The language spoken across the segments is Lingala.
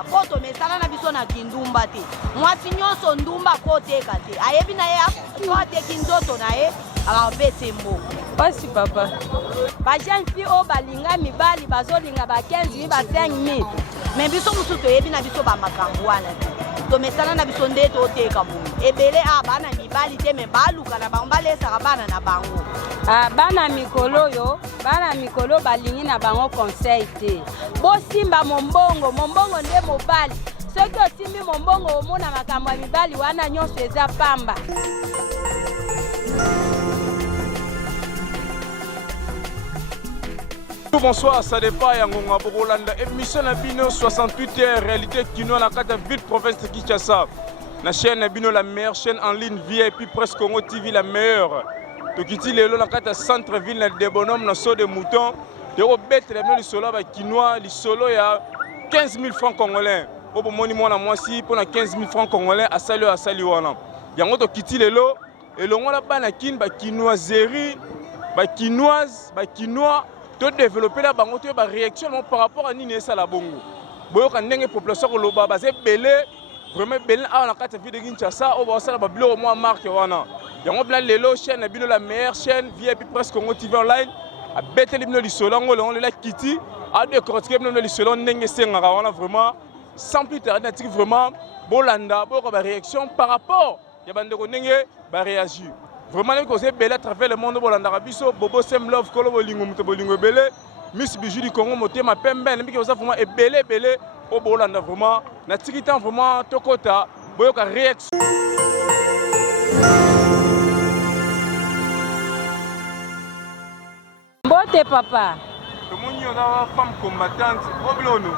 koteka po tomesana na biso na kindumba te mwasi nyonso ndumba koteka te ayebi na ye to ateki nzoto na ye akapesa mboko pasi papa bajeune fille oyo balinga mibali bazolinga ba 15 000 ba 5 000 me biso mosusu toyebi na biso bamakambo wana te tomesana na biso nde toteka boye ebele bana mibali te me baluka na bango balesaka bana na bango bana mikolo oyo bana mikolo balingi na bango conseil te bosimba mombongo nde mobali soki osimbi mombongo omona makambo ya mibali wana nyonso eza pamba. Bonsoir, ça dépend Yangonga Bokolanda. Émission Nabino 68h, réalité Kino na kata ville province de Kinshasa. La chaîne Nabino la meilleure chaîne en ligne VIP presque Congo TV la meilleure. Tokiti lelo na kata centre ville na des bonhommes na saut de mouton. De robette les le solo ba Kinois, le solo ya 15 000 francs congolais. Obo moni mona mwasi pour na 15 000 francs congolais à sali wana. Yango tokiti lelo et le ngona bana kin ba kinoiserie, ba kinoise, ba kinois de développer la banque de réaction par rapport à Nini et la bongo. Boyo kan ndenge population ko loba ba c'est belé vraiment belé a na kata vie de Kinshasa o ba sala ba bilo mo marque wana. Yango bla lelo chaîne bino la meilleure chaîne VIP presque Congo TV online a beteli bino li solongo le la kiti a de cortiquer bino li solongo ndenge senga wana vraiment sans plus tarder vraiment bolanda boyo ba réaction par rapport ya bande ko ndenge ba réagir. Vraiment, les causes belles à travers le monde, Bolandarabiso, Bobo Sem Love, Kolo Bolingo, Bolingo Belé, Miss Bijou du Congo, Motema Pembe, mais qui ont vraiment belé, au Bolanda vraiment, na tikitan vraiment, Tokota, Boyoka réaction. Mbote papa. Comment y a une femme combattante, Oblono.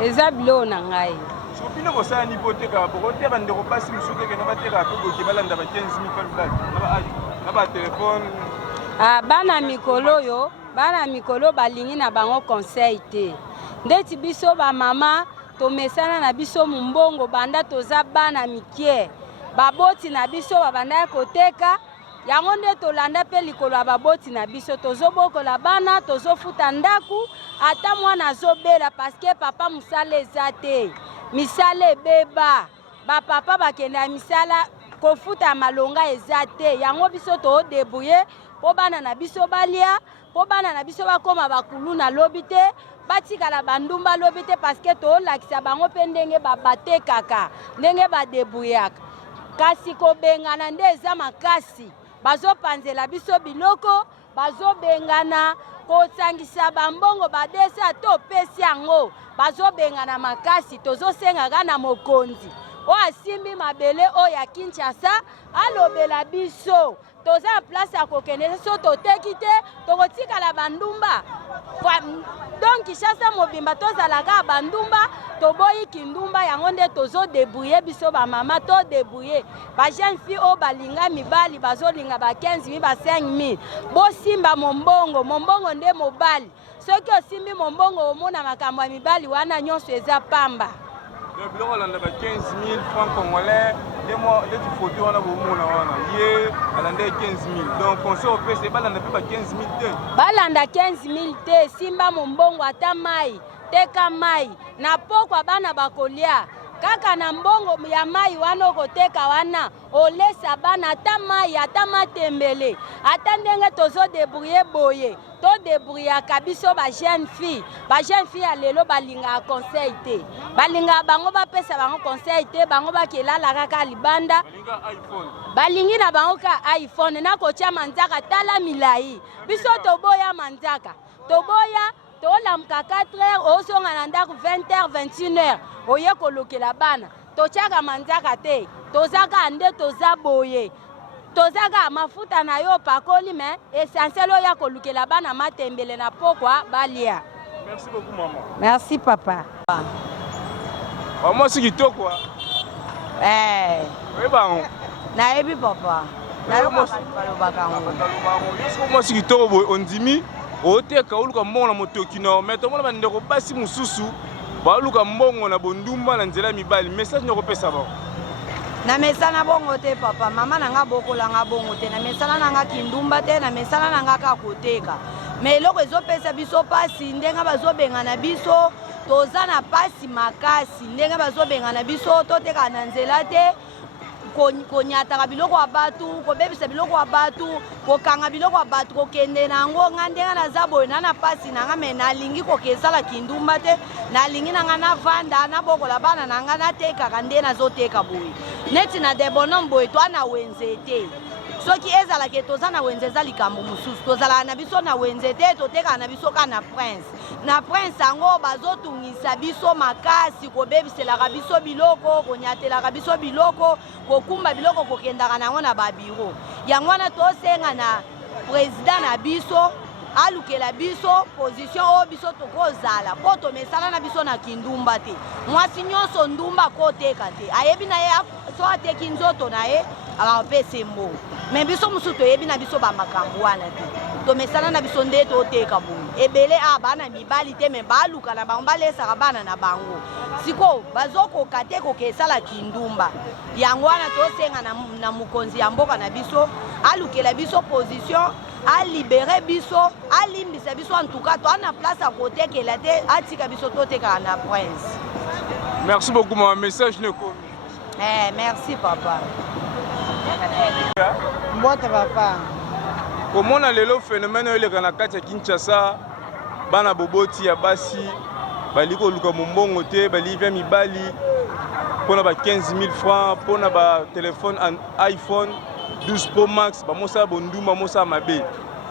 Ezablo na ngai. Sopino ko sa ni hypothèque pour te bande ko passer musoke ke na bateka ko ke balanda ba 15 000 francs na ba téléphone bana mikolo balingi na bango conseil te ndeti biso ba mama tomesana na biso mumbongo banda toza bana mikie baboti na biso babanda koteka yango nde tolanda pe likolo ya baboti na biso tozobokola bana tozofuta ndaku ata mwana azobela paske papa musala eza te misala ebeba bapapa bakende ya misala kofuta malonga eza te yango biso todebrouye po bana na biso balia po bana na biso bakoma bakulu na lobi te batikala bandumba lobi te paske tolakisa bango mpe ndenge batekaka ndenge badebruyaka kasi kobengana nde eza makasi bazopanzela biso biloko bazobengana kosangisa bambongo badese ate opesi yango bazobengana makasi tozosengaka na mokonzi o asimbi mabele oyo ya Kinshasa alobela biso toza place ya kokende so toteki te tokotikala bandumba donc Kinshasa mobimba tozalaka bandumba toboyi kindumba yango nde tozodebrouye biso bamama todebrouye bajeune fille oyo balinga mibali bazolinga ba 15 000 ba 5 000 bosimba mombongo nde mobali soki osimbi mombongo omona makambo ya mibali wana nyonso eza pamba. Le bureau a 15 000 francs congolais, les photos on a beaucoup wana 15 000. Donc on sait au PC balanda pas 15 000 te. Balanda 15 000 te simba mombongo ata mai teka mai na pokwa bana bakolia kaka na mbongo ya mai wana okoteka wana olesa bana ata mai ata matembele ata ndenge tozodebrouye boye todebrouillaka biso ba jeune fille ya lelo balinga conseil te balinga bango bapesa bango conseil te bango bakilala kaka libanda balingi na bango ka iPhone na kotia manzaka tala milai biso toboya manzaka toboya tolamka 4 heures osonga na ndako 20 heures 21 heures oye kolokela bana totiaka manzaka te tozaka nde toza boye tozaka mafuta na yo pakoli me essentiel oya kolukela bana matembele na pokwa balia. Merci beaucoup maman. Merci papa. Maman c'est kitoko. Oui bon. Na ebi papa. Na yo balobaka ngo. Moi c'est kitoko ondimi oteka oluka mbongo na motoki na mais tomona bande ko basi mususu baluka mbongo na bondumba na nzela mibali message ne kopesa ba. Na mesana bongo te papa mama nanga bokola nga bongo te na mesana nanga kindumba te na mesana nanga ka koteka mais eloko ezopesa biso pasi ndenga bazobengana biso toza na pasi makasi ndenge bazobengana biso toteka na nzela te konyataka biloko ya batu kobebisa biloko ya batu kokanga biloko ya batu kokende nango nga ndenge naza boye na pasi nanga me nalingi kokesala kindumba te nalingi nanga navanda nabokola bana nanga natekaka nde nazoteka boye neti na debonom boye twa na wenze te soki ezalaki toza na wenze eza likambo mosusu tozalaka na biso na wenze te totekaka na biso ka na prince yango bazotungisa biso makasi kobebiselaka biso biloko konyatelaka biso biloko kokumba biloko kokendaka nango na babiro yango wana tosenga na président na biso alukela biso position oyo biso tokozala mpo tomesana na biso na kindumba te mwasi nyonso ndumba koteka te ayebi na ye so ateki nzoto na ye akapesa mbongo me biso mosusu toyebi na biso bamakambo wana te tomesana na biso nde toteka boye ebele bana mibali te me baluka na bango balesaka bana na bango siko bazokoka te kokesala kindumba yango wana tosenga na mokonzi ya mboka na biso alukela biso position alibere biso alimbisa biso en tout cas toa na place akotekela te atika biso totekaka na prince. Merci beaucoup mon message ne komi. Merci papa. Mbote papa. Comment on a le phénomène le kanakati ya Kinshasa bana boboti ya basi baliko luka mombongo te balivia mibali pona ba 15 000 francs pona ba téléphone iPhone 12 Pro Max bamosa bonduma mosa mabe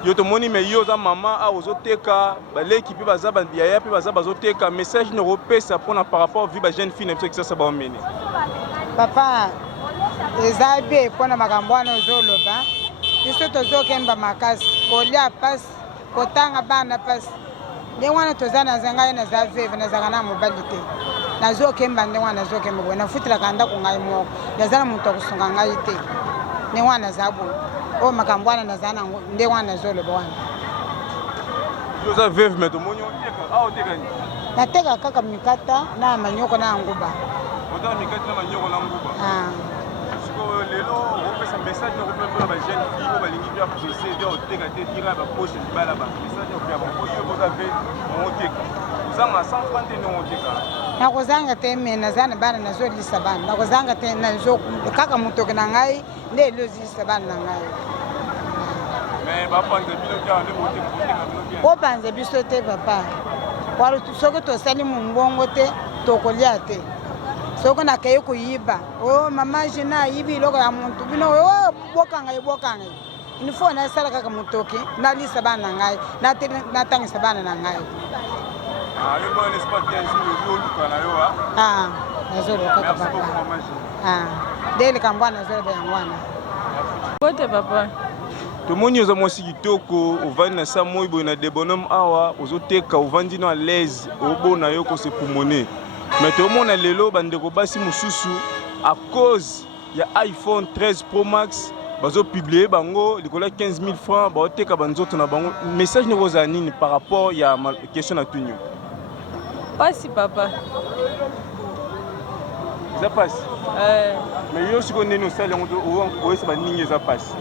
yo to moni me yo za mama a ozoteka baleki pe baza bandiaya pe baza bazoteka message ne repesa pona par rapport vie ba jeune fille que ça ba omene papa ezabe pona makambo ana ozoloba biso tozokemba makasi kolia pasi kotanga bana pasi nde wana toza na ngai naza veve nazaka na mobali te nazokemba nde wana nazokemba boye nafutilaka ndako ngai moko naza na moto akosunga ngai te nde wana naza boye oyo makambo wana naza nango nde wana nazoloba wana oza veve me tomoni oteka awa otekani nateka kaka mikata na manyoko na nguba otaka mikata na manyoko na nguba lelo opesa message na kopela ba jeune fille ko balingi bia pousser bia oteka te tira ba poche libala ba message ko ya ba poche ko za ve oteka uzanga sans prendre no oteka na kozanga te me nazana bana nazolisa bana na kozanga te na zo kaka mutoke na ngai nde lozisa bana na ngai mais ba panze bilo kya nde oteka ko panze biso te papa kwalo soki tosali mumbongo te tokolia te soko na kaye kuyiba oh mama jina yibi loko ya muntu bino oh bokanga ini fo na sala kaka mutoki na lisa bana ngai na tangisa bana na ngai yo bon espoir 15 jours yo luka na yo nazolo kaka papa dele kambwana nazolo ba yangwana Bote papa tomoni oza mwasi kitoko ovandi na sa moi boye na debonom awa ozoteka ovandi na l'aise obona yo ko se pulmoner mais tout le monde a lelo bandeko basi mususu à cause ya iPhone 13 Pro Max bazo publier bango likola 15 000 francs ba oteka banzoto na bango message ne roza nini par rapport ya question na tunyo pasi papa ça passe mais yo siko neno sale on esa ba ningi ça passe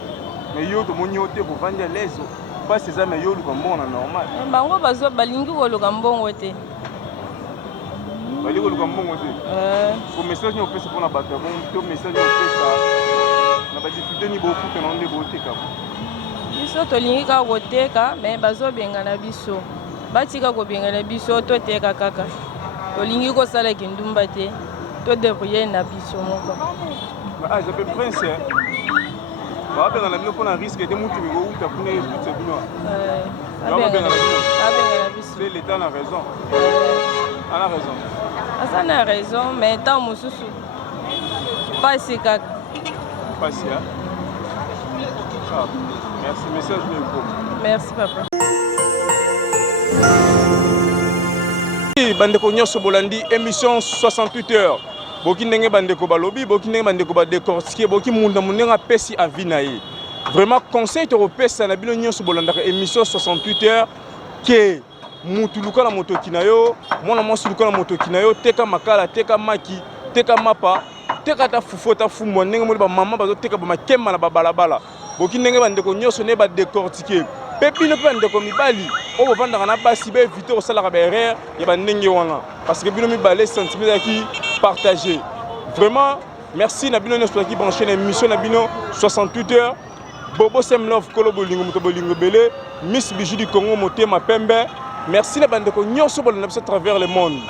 mais yo to moni ote ko vendre les pas c'est ça mais yo luka mbona normal bango bazo balingi ko luka mbongo te baliko luka mbongo te ko message ni opesa pona bato bon to message opesa na ba difficulté ni beaucoup que non de boteka biso tolingi ka koteka mais bazo benga na biso batika ko benga na biso to teka kaka tolingi ko sala kindumba te to débrouiller na biso moko je peux prince ba benga na bino pona risque de mutu ko uta kuna tout c'est bino benga na biso l'état a raison a raison ça n'a raison, mais tant que je pas si kaka. Pas si, hein? Merci, message de merci, papa. Bandeko Nyonso Bolandi, émission 68 heures. Boki ndenge bandeko balobi, boki ndenge bandeko ba décortiquer, boki munda munenga pesi avinaye. Vraiment conseil te repesa na bino Nyonso Bolanda émission 68 heures que mutu luka na moto kinayo mwana mwasi luka na moto kinayo teka makala teka maki teka mapa teka ta fufota fumwa ndenge moli ba mama bazo teka ba makemba na ba balabala boki ndenge bandeko nyonso ne ba décortiquer Pe bino pe ndeko mibali o bovandaka na basi ba éviter osalaka ba erreur ya bandenge wana parce que bino mibale sentiment qui partagé. Vraiment merci na bino nyonso qui branché na émission na bino 68 heures. Bobo Sem Love Kolo Bolingo Moto Bolingo Belé, Miss Bijou du Congo Motema Pembe. Merci na bandeko nyonso bolanda biso à travers le monde.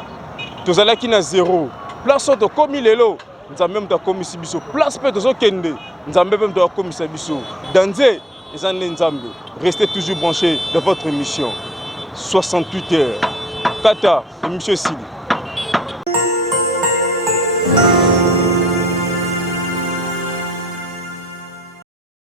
Tozalaki na zéro. Place to komi lelo, nzambe mto komisi biso. Place pe tozo kende, nzambe mto komisa biso. Danze, ezane nzambe. Restez toujours branchés dans votre émission 68 heures. Kata, émission Sili.